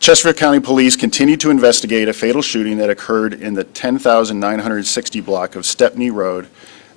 Chesterfield County Police continue to investigate a fatal shooting that occurred in the 10,960 block of Stepney Road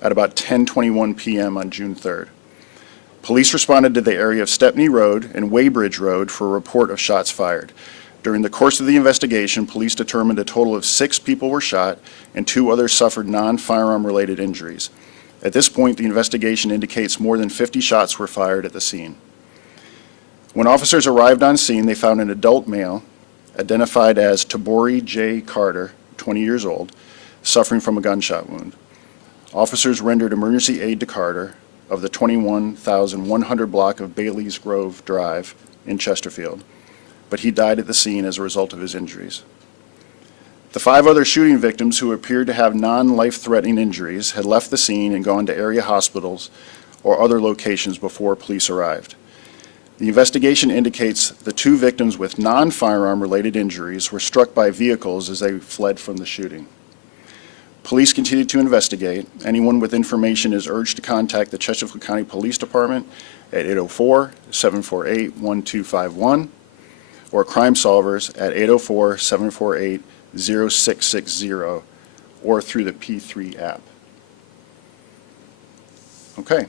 at about 10:21 p.m. on June 3rd. Police responded to the area of Stepney Road and Weybridge Road for a report of shots fired. During the course of the investigation, police determined a total of 6 people were shot and 2 others suffered non-firearm related injuries. At this point, the investigation indicates more than 50 shots were fired at the scene. When officers arrived on scene, they found an adult male, identified as Tabori J. Carter, 20 years old, suffering from a gunshot wound. Officers rendered emergency aid to Carter of the 21,100 block of Bailey's Grove Drive in Chesterfield, but he died at the scene as a result of his injuries. The 5 other shooting victims who appeared to have non-life-threatening injuries had left the scene and gone to area hospitals or other locations before police arrived. The investigation indicates the 2 victims with non-firearm related injuries were struck by vehicles as they fled from the shooting. Police continue to investigate. Anyone with information is urged to contact the Chesterfield County Police Department at 804-748-1251 or Crime Solvers at 804-748-0660 or through the P3 app. Okay.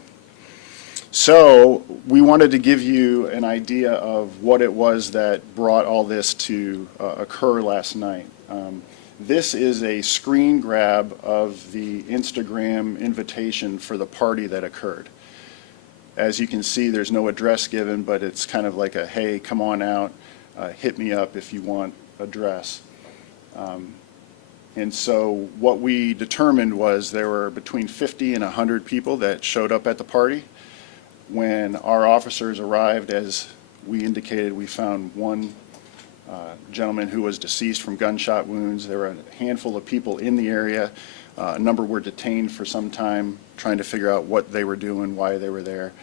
So we wanted to give you an idea of what it was that brought all this to occur last night. This is a screen grab of the Instagram invitation for the party that occurred. As you can see, there's no address given, but it's kind of like a, hey, come on out, hit me up if you want a dress. And so what we determined was there were between 50 and 100 people that showed up at the party. When our officers arrived, as we indicated, we found one gentleman who was deceased from gunshot wounds. There were a handful of people in the area. A number were detained for some time, trying to figure out what they were doing, why they were there.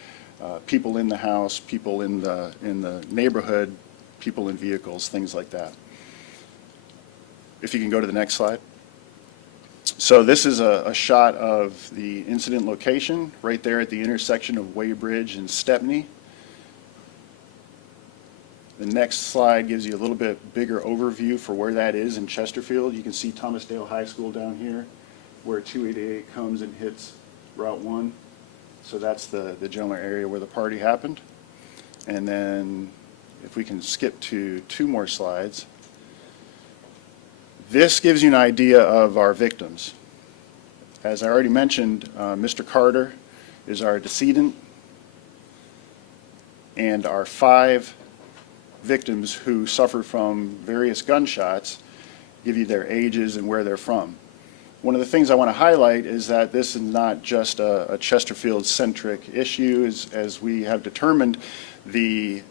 People in the house, people in the neighborhood, people in vehicles, things like that. If you can go to the next slide. So this is a shot of the incident location right there at the intersection of Weybridge and Stepney. The next slide gives you a little bit bigger overview for where that is in Chesterfield. You can see Thomasdale High School down here where 288 comes and hits Route 1. So that's the general area where the party happened. And then if we can skip to 2 more slides. This gives you an idea of our victims. As I already mentioned, Mr. Carter is our decedent, and our 5 victims who suffer from various gunshots give you their ages and where they're from. One of the things I want to highlight is that this is not just a Chesterfield-centric issue. As we have determined, the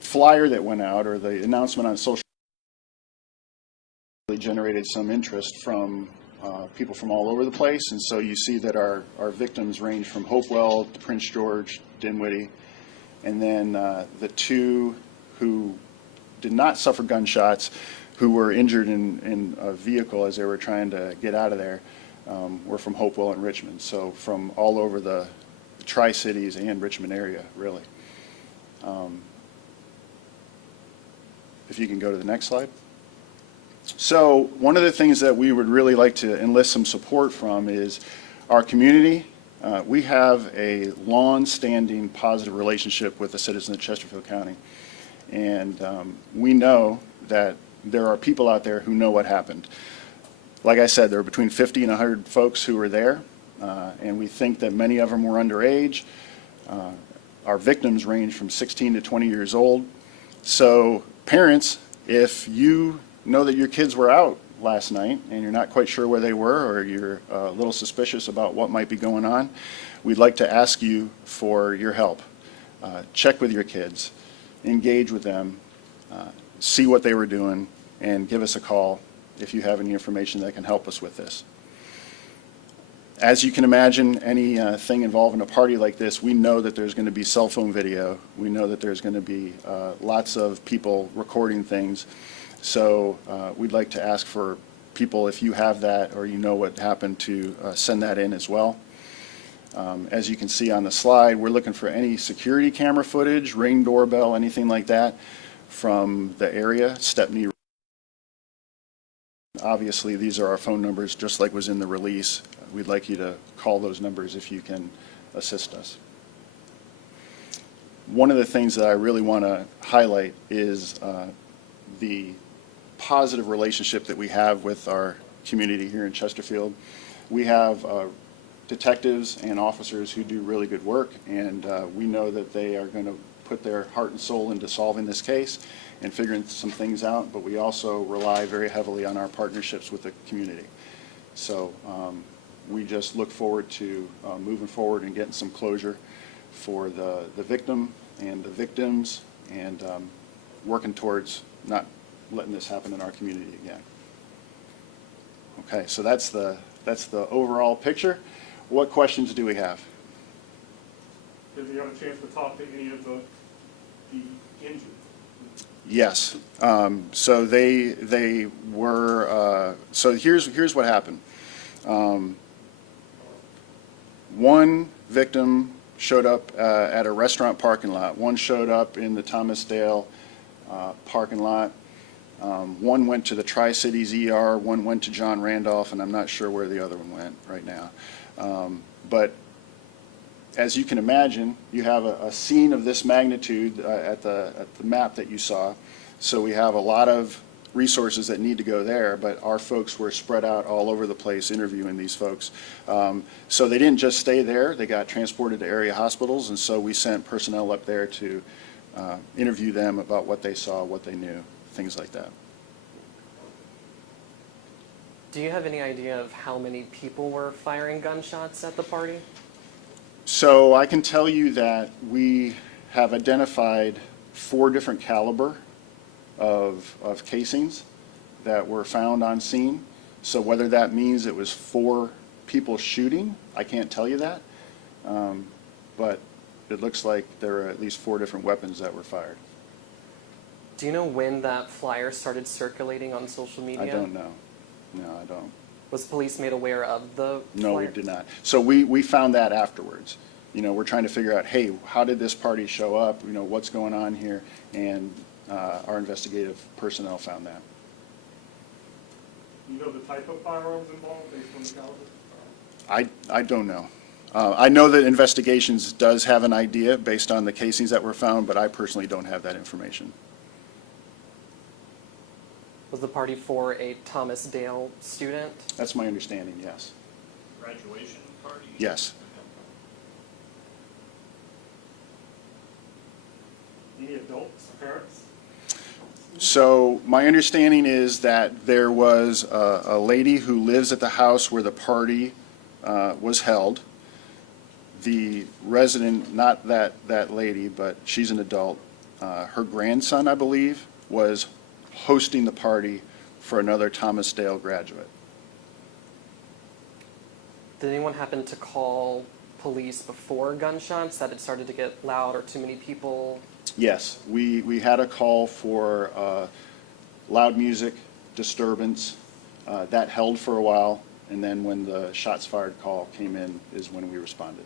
flyer that went out, or the announcement on social media, generated some interest from people from all over the place, and so you see that our victims range from Hopewell to Prince George, Dinwiddie, and then the 2 who did not suffer gunshots, who were injured in a vehicle as they were trying to get out of there, were from Hopewell and Richmond, so from all over the Tri-Cities and Richmond area, really. If you can go to the next slide. So one of the things that we would really like to enlist some support from is our community. We have a long-standing positive relationship with the citizens of Chesterfield County, and we know that there are people out there who know what happened. Like I said, there were between 50 and 100 folks who were there, and we think that many of them were underage. Our victims range from 16 to 20 years old. So parents, if you know that your kids were out last night and you're not quite sure where they were, or you're a little suspicious about what might be going on, we'd like to ask you for your help. Check with your kids, engage with them, see what they were doing, and give us a call if you have any information that can help us with this. As you can imagine, anything involving a party like this, we know that there's going to be cell phone video. We know that there's going to be lots of people recording things. So we'd like to ask for people, if you have that or you know what happened, to send that in as well. As you can see on the slide, we're looking for any security camera footage, Ring doorbell, anything like that, from the area, Stepney. Obviously, these are our phone numbers, just like was in the release. We'd like you to call those numbers if you can assist us. One of the things that I really want to highlight is the positive relationship that we have with our community here in Chesterfield. We have detectives and officers who do really good work, and we know that they are going to put their heart and soul into solving this case and figuring some things out, but we also rely very heavily on our partnerships with the community. So we just look forward to moving forward and getting some closure for the victim and the victims, and working towards not letting this happen in our community again. Okay, so that's the overall picture. What questions do we have? Did you have a chance to talk to any of the injured? Yes. So they were. So here's what happened. One victim showed up at a restaurant parking lot. One showed up in the Thomasdale parking lot. One went to the Tri-Cities ER. One went to John Randolph, and I'm not sure where the other one went right now. But as you can imagine, you have a scene of this magnitude at the map that you saw. So we have a lot of resources that need to go there, but our folks were spread out all over the place interviewing these folks. So they didn't just stay there, they got transported to area hospitals, and so we sent personnel up there to interview them about what they saw, what they knew, things like that. Do you have any idea of how many people were firing gunshots at the party? So I can tell you that we have identified 4 different caliber of casings that were found on scene. So whether that means it was 4 people shooting, I can't tell you that. But it looks like there are at least 4 different weapons that were fired. Do you know when that flyer started circulating on social media? I don't know. No, I don't. Was police made aware of the No, flyer? we did not. So we found that afterwards. You know, we're trying to figure out, hey, how did this party show up? You know, what's going on here? And our investigative personnel found that. You know the type of firearms involved based on the caliber? I don't know. I know that investigations does have an idea based on the casings that were found, but I personally don't have that information. Was the party for a Thomasdale student? That's my understanding, yes. Graduation party? Yes. Any adults, parents? So my understanding is that there was a lady who lives at the house where the party was held. The resident, not that lady, but she's an adult, her grandson, I believe, was hosting the party for another Thomasdale graduate. Did anyone happen to call police before gunshots that it started to get loud or too many people? Yes, we had a call for loud music, disturbance. That held for a while, and then when the shots fired call came in is when we responded.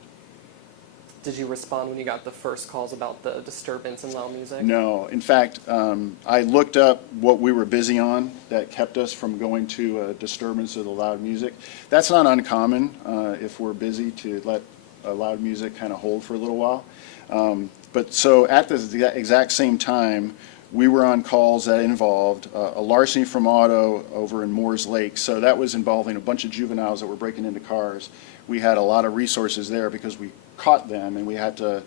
Did you respond when you got the first calls about the disturbance and loud music? No, in fact, I looked up what we were busy on that kept us from going to a disturbance of the loud music. That's not uncommon if we're busy to let loud music kind of hold for a little while. But so at the exact same time, we were on calls that involved a larceny from auto over in Moores Lake. So that was involving a bunch of juveniles that were breaking into cars. We had a lot of resources there because we caught them, and we had to,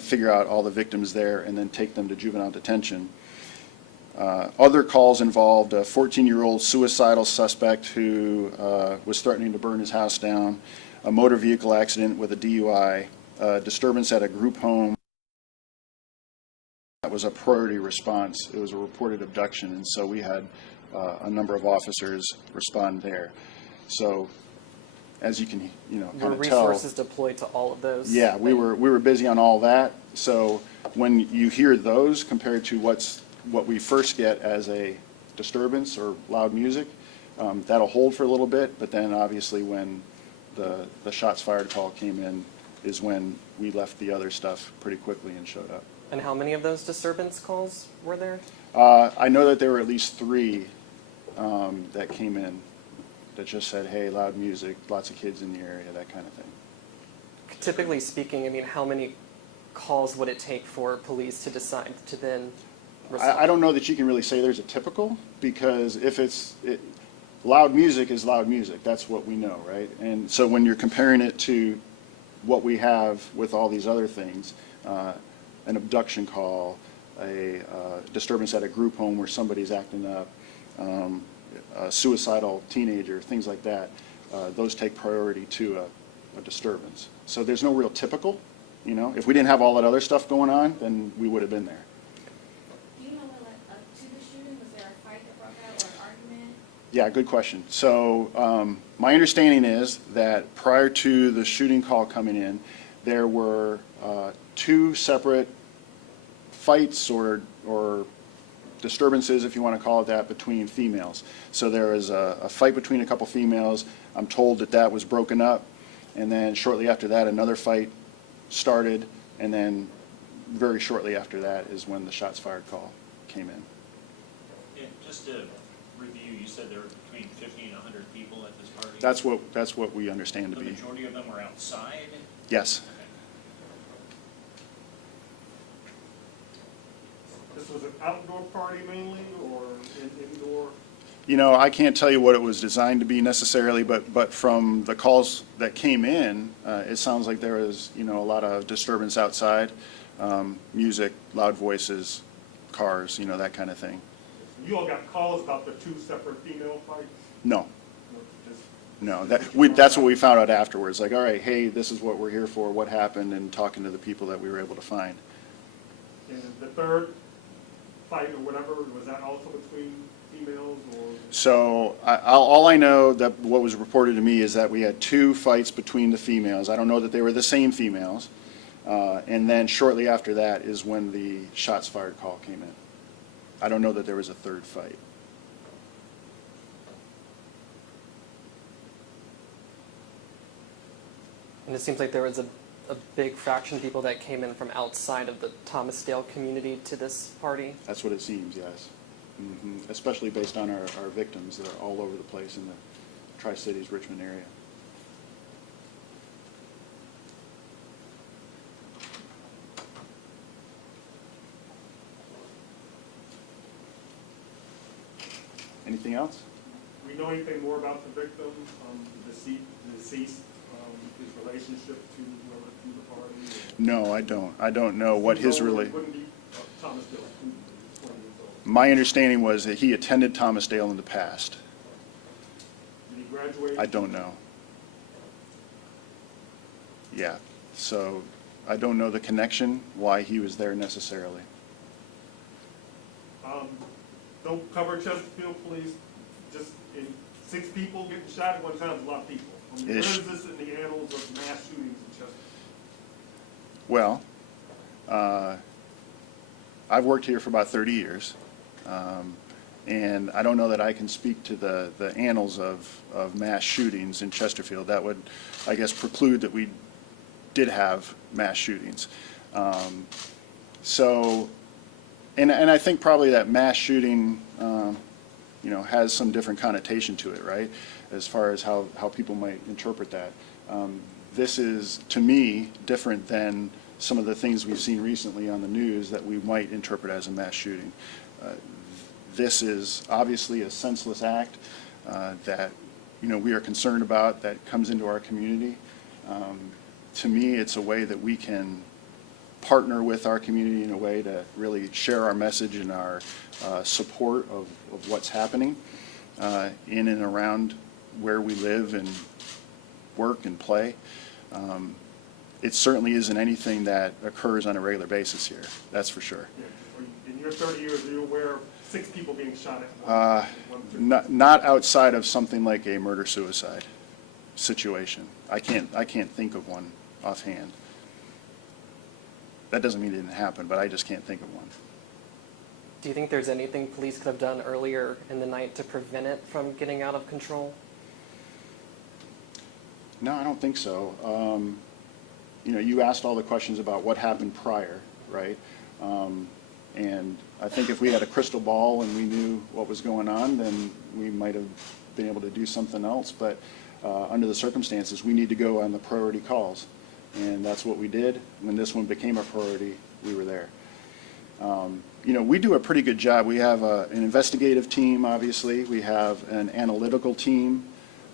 figure out all the victims there and then take them to juvenile detention. Other calls involved a 14-year-old suicidal suspect who was threatening to burn his house down, a motor vehicle accident with a DUI, disturbance at a group home. That was a priority response. It was a reported abduction, and so we had a number of officers respond there. So, as you can, kind of tell, resources deployed to all of those? Yeah, we were busy on all that. So when you hear those compared to what we first get as a disturbance or loud music, that'll hold for a little bit. But then obviously when the shots fired call came in is when we left the other stuff pretty quickly and showed up. And how many of those disturbance calls were there? I know that there were at least 3 that came in that just said, hey, loud music, lots of kids in the area, that kind of thing. Typically speaking, I mean, how many calls would it take for police to decide to then respond? I don't know that you can really say there's a typical, because if loud music is loud music, that's what we know, right? And so when you're comparing it to what we have with all these other things, an abduction call, a disturbance at a group home where somebody's acting up, a suicidal teenager, things like that, those take priority to a disturbance. So there's no real typical, you know? If we didn't have all that other stuff going on, then we would have been there. Do you know what led up to the shooting? Was there a fight that broke out or an argument? Yeah, good question. So my understanding is that prior to the shooting call coming in, there were 2 separate fights or disturbances, if you want to call it that, between females. So there was a fight between a couple females. I'm told that that was broken up, and then shortly after that, another fight started, and then very shortly after that is when the shots fired call came in. And just to review, you said there were between 50 and 100 people at this party? That's what we understand to The be. majority of them were outside? Yes. Okay. This was an outdoor party mainly, or indoor? You know, I can't tell you what it was designed to be necessarily, but from the calls that came in, it sounds like there was, you know, a lot of disturbance outside, music, loud voices, cars, you know, that kind of thing. You all got calls about the 2 separate female fights? No, Or just- no, that's what we found out afterwards. Like, all right, hey, this is what we're here for, what happened, and talking to the people that we were able to find. And the 3rd fight or whatever, was that also between females or? So all I know that what was reported to me is that we had 2 fights between the females. I don't know that they were the same females. And then shortly after that is when the shots fired call came in. I don't know that there was a 3rd fight. And it seems like there was a big fraction of people that came in from outside of the Thomasdale community to this party. That's what it seems, yes. Especially based on our victims that are all over the place in the Tri-Cities, Richmond area. Anything else? Do we know anything more about the victim, the deceased, his relationship to whoever threw the party? No, I don't. I don't know what his Wouldn't be Thomas Dale, 20 years old. My understanding was that he attended Thomasdale in the past. Did he graduate? I don't know. Yeah, so I don't know the connection, why he was there necessarily. Don't cover Chesterfield police, just 6 people getting shot at one time is a lot of people. I mean, where Ish. is this in the annals of mass shootings in Chesterfield? Well, I've worked here for about 30 years, and I don't know that I can speak to the annals of mass shootings in Chesterfield. That would, I guess, preclude that we did have mass shootings. And I think probably that mass shooting, you know, has some different connotation to it, right? As far as how people might interpret that. This is, to me, different than some of the things we've seen recently on the news that we might interpret as a mass shooting. This is obviously a senseless act that, you know, we are concerned about, that comes into our community. To me, it's a way that we can partner with our community in a way to really share our message and our support of what's happening in and around where we live and work and play. It certainly isn't anything that occurs on a regular basis here, that's for sure. Yeah. In your 30 years, are you aware of 6 people being shot at? Not outside of something like a murder-suicide situation. I can't think of one offhand. That doesn't mean it didn't happen, but I just can't think of one. Do you think there's anything police could have done earlier in the night to prevent it from getting out of control? No, I don't think so. You know, you asked all the questions about what happened prior, right? And I think if we had a crystal ball and we knew what was going on, then we might have been able to do something else. But under the circumstances, we need to go on the priority calls. And that's what we did. When this one became a priority, we were there. You know, we do a pretty good job. We have an investigative team, obviously. We have an analytical team.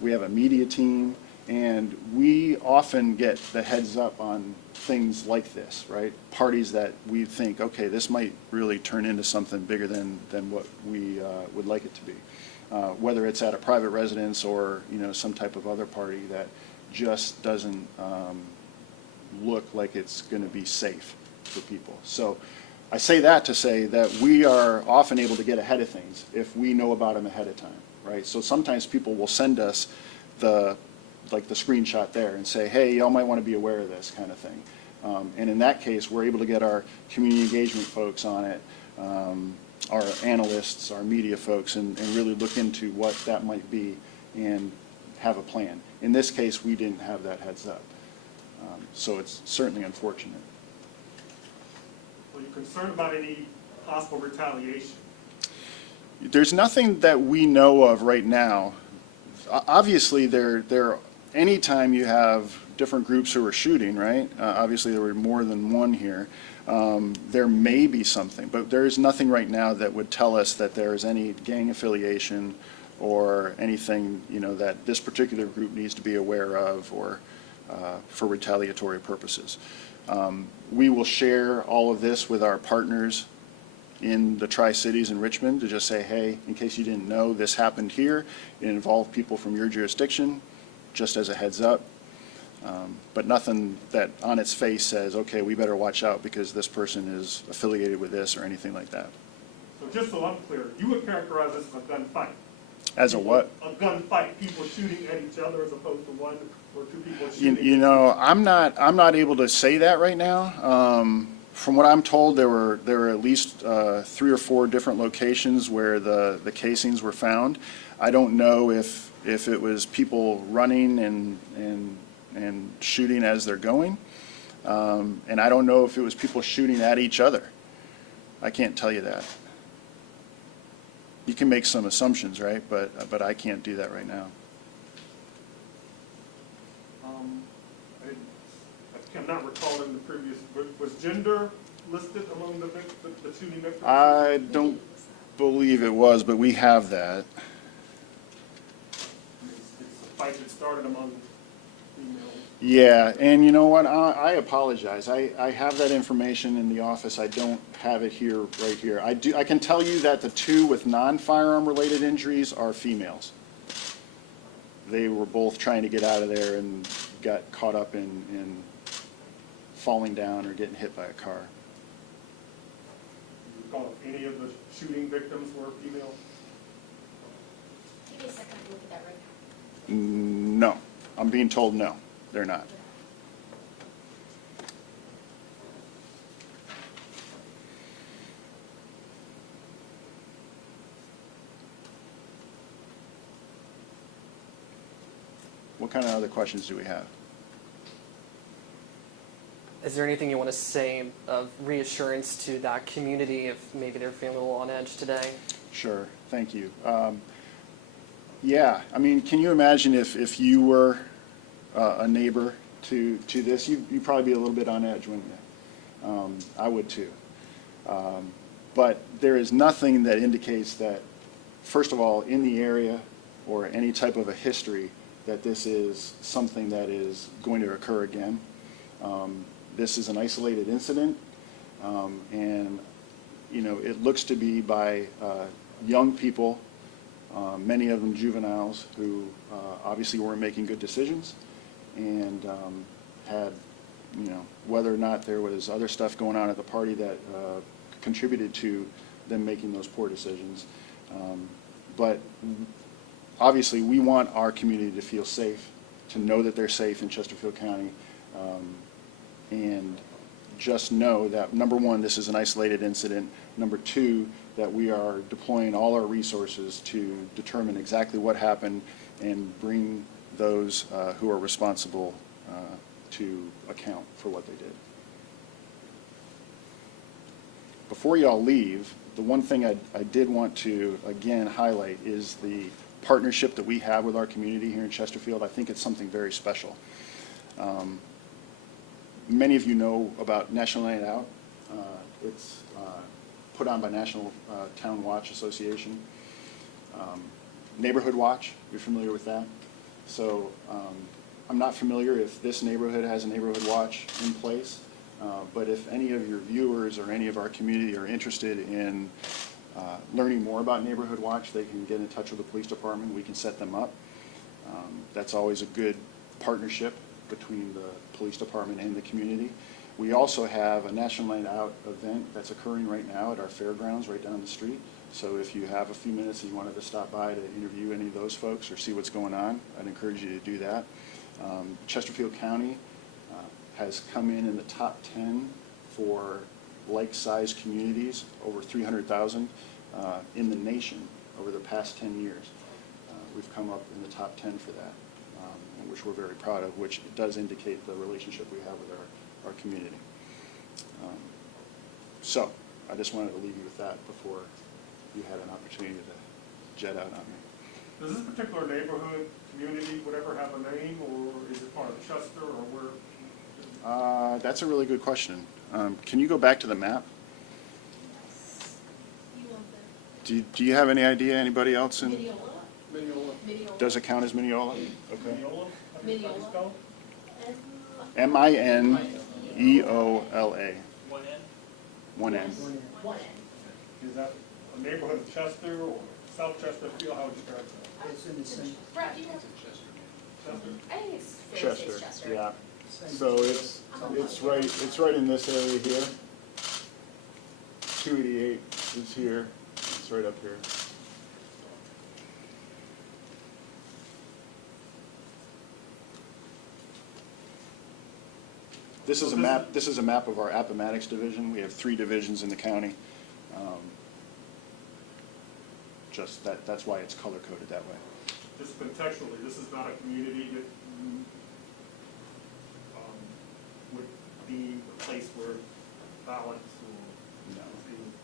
We have a media team. And we often get the heads up on things like this, right? Parties that we think, okay, this might really turn into something bigger than what we would like it to be. Whether it's at a private residence or, you know, some type of other party that just doesn't look like it's going to be safe for people. So I say that to say that we are often able to get ahead of things if we know about them ahead of time, right? So sometimes people will send us the screenshot there and say, hey, y'all might want to be aware of this kind of thing. And in that case, we're able to get our community engagement folks on it, our analysts, our media folks, and really look into what that might be and have a plan. In this case, we didn't have that heads up. So it's certainly unfortunate. Are you concerned about any possible retaliation? There's nothing that we know of right now. Obviously, anytime you have different groups who are shooting, right? Obviously, there were more than one here. There may be something, but there is nothing right now that would tell us that there is any gang affiliation or anything, you know, that this particular group needs to be aware of or for retaliatory purposes. We will share all of this with our partners in the Tri-Cities in Richmond to just say, hey, in case you didn't know, this happened here. It involved people from your jurisdiction, just as a heads up. But nothing that on its face says, okay, we better watch out because this person is affiliated with this or anything like that. So just so I'm clear, you would characterize this as a gunfight? As a what? A gunfight, people shooting at each other as opposed to one or two people shooting? You know, I'm not able to say that right now. From what I'm told, there were at least 3 or 4 different locations where the casings were found. I don't know if it was people running and shooting as they're going, and I don't know if it was people shooting at each other. I can't tell you that. You can make some assumptions, right? But I can't do that right now. I'm not recalling the previous, was gender listed among the shooting victims? I don't believe it was, but we have that. It's a fight that started among females. Yeah, and you know what? I apologize. I have that information in the office. I don't have it here, right here. I can tell you that the 2 with non-firearm related injuries are females. They were both trying to get out of there and got caught up in falling down or getting hit by a car. Do you recall if any of the shooting victims were female? Give me a second to look at that right No. I'm being told no, they're not. What kind of other questions do we have? Is there anything you want to say of reassurance to that community if maybe they're feeling a little on edge today? Sure, thank you. Yeah, I mean, can you imagine if you were a neighbor to this? You'd probably be a little bit on edge, wouldn't you? I would too. But there is nothing that indicates that, first of all, in the area or any type of a history, that this is something that is going to occur again. This is an isolated incident, and you know, it looks to be by young people, many of them juveniles, who obviously weren't making good decisions and had, you know, whether or not there was other stuff going on at the party that contributed to them making those poor decisions. But obviously we want our community to feel safe, to know that they're safe in Chesterfield County, and just know that, number one, this is an isolated incident. Number two, that we are deploying all our resources to determine exactly what happened and bring those who are responsible to account for what they did. Before y'all leave, the one thing I did want to, again, highlight is the partnership that we have with our community here in Chesterfield. I think it's something very special. Many of you know about National Night Out. It's put on by National Town Watch Association. Neighborhood Watch, you're familiar with that? So I'm not familiar if this neighborhood has a neighborhood watch in place, but if any of your viewers or any of our community are interested in learning more about Neighborhood Watch, they can get in touch with the police department. We can set them up. That's always a good partnership between the police department and the community. We also have a National Night Out event that's occurring right now at our fairgrounds right down the street. So if you have a few minutes and you wanted to stop by to interview any of those folks or see what's going on, I'd encourage you to do that. Chesterfield County has come in the top 10 for like-sized communities, over 300,000 in the nation over the past 10 years. We've come up in the top 10 for that, which we're very proud of, which does indicate the relationship we have with our community. So I just wanted to leave you with that before you had an opportunity to jet out on me. Does this particular neighborhood, community, whatever, have a name, or is it part of Chester, or where? That's a really good question. Can you go back to the map? You want the Do you have any idea, anybody else? Mineola? Mineola. Mineola. Does it count as Mineola? Okay. Mineola? How do you spell it? M- Mineola. One end? One N. One N. Is that a neighborhood of Chester or South Chesterfield? How would you characterize it? It's in the same. Brad, do you have? Chester? I think it's fair to say it's Chester. Yeah. So it's right in this area here. 288 is here. It's right up here. This is a map. This is a map of our Appomattox division. We have 3 divisions in the county. Just that's why it's color coded that way. Just contextually, this is not a community that you would deem a place where violence or No.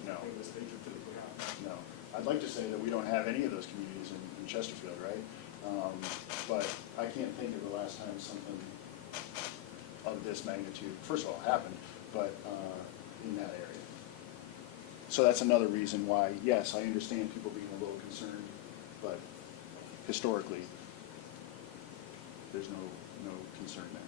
No. anything of this nature typically happens. No, I'd like to say that we don't have any of those communities in Chesterfield, right? But I can't think of the last time something of this magnitude, first of all, happened, but in that area. So that's another reason why, yes, I understand people being a little concerned, but historically, there's no concern there.